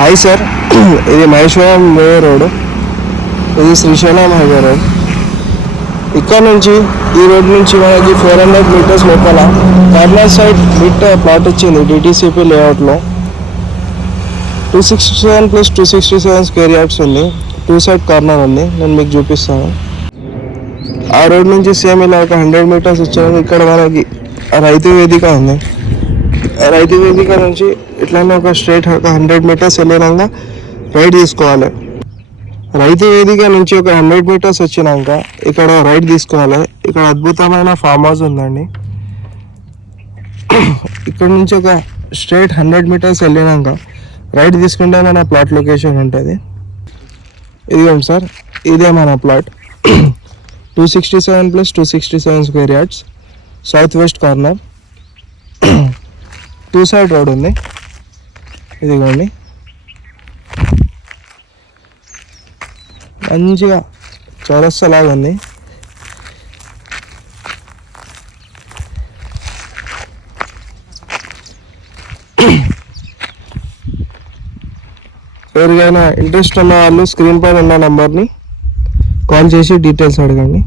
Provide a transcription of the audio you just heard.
Hi sir, ఇది Maheshwaram highway road, ఇది Srisailam highway road. ఇక్కడ నుంచి ఈ రోడ్ నుంచి మనకి 400 మీటర్స్ లోపల కార్నర్ సైడ్ బిట్ ప్లాట్ వచ్చింది డిటీసీపీ లేఅవుట్లో. 267+267 స్క్వేర్ యార్డ్స్ ఉంది. 2 సైడ్ కార్నర్ ఉంది, నేను మీకు చూపిస్తాను. ఆ రోడ్ నుంచి సేమ్ ఇలా ఒక 100 మీటర్స్ వచ్చాక ఇక్కడ మనకి రైతు వేదిక ఉంది. రైతు వేదిక నుంచి ఇట్లానే ఒక స్ట్రైట్ ఒక 100 మీటర్స్ వెళ్ళినాక రైట్ తీసుకోవాలి. రైతు వేదిక నుంచి ఒక 100 మీటర్స్ వచ్చినాక ఇక్కడ రైట్ తీసుకోవాలి. ఇక్కడ అద్భుతమైన ఫామ్ హౌస్ ఉందండి. ఇక్కడ నుంచి ఒక స్ట్రైట్ 100 మీటర్స్ వెళ్ళినాక రైట్ తీసుకుంటే మన ప్లాట్ లొకేషన్ ఉంటుంది. ఇదిగోండి సార్, ఇదే మన plot. 267+267 square yards, south west corner, 2 side road ఉంది. ఇదిగోండి, మంచిగా చౌరస్తాలాగా ఉంది. ఎవరికైనా ఇంట్రెస్ట్ ఉన్న వాళ్ళు స్క్రీన్ పైన ఉన్న నెంబర్ని కాల్ చేసి డీటెయిల్స్ అడగండి.